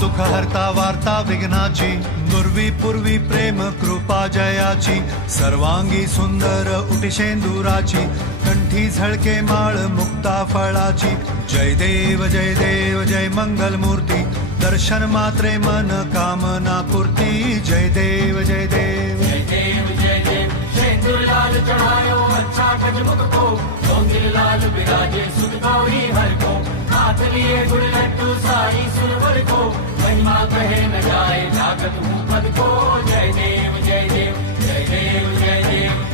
दुःख हरता वार्ता विघ्नाची, नुरवी पूर्वी प्रेम कृपा जयाची, सर्वांगी सुंदर उटिशेंदुराची, कंठी झळके माळ मुक्ता फळाची। जय देव जय मंगल मूर्ती, दर्शन मात्रे मन कामना पूर्ती। जय देव जय देव शेंदूर लाल चढ़ायो अच्छा गजमुख को, गोंगिल लाल विराजे सुध गौरी हर को, हाथ लिए गुड़ लड्डू सारी सुरवर को, महिमा कहे न जाए जागत पद को। जय देव जय देव जय देव जय देव।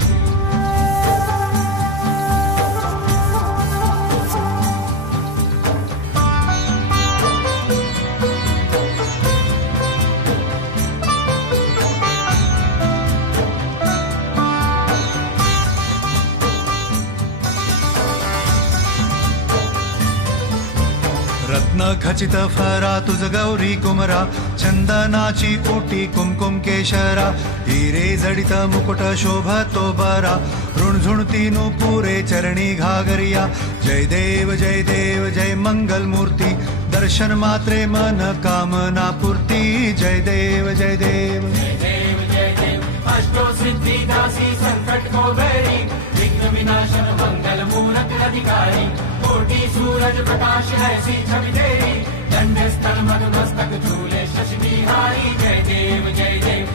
रत्न खचित फरा तुझ गौरी कुमरा, चंदनाची ओटी कुमकुम केशरा, हिरे जडित मुकुट शोभतो बरा, ऋणझुणती नुपुरे चरणी घागरिया। जय देव जय मंगल मूर्ती, दर्शन मात्रे मन कामना पूर्ती। जय देव जय देव जय देव जय देव। अष्टो सिद्धि दासी संकट को बैरी, विघ्न विनाशन मंगल मूरत अधिकारी, कोटि सूरज प्रकाश ऐसी छवि तेरी, दंड स्थल मद मस्तक झूले शशि बिहारी। जय देव जय देव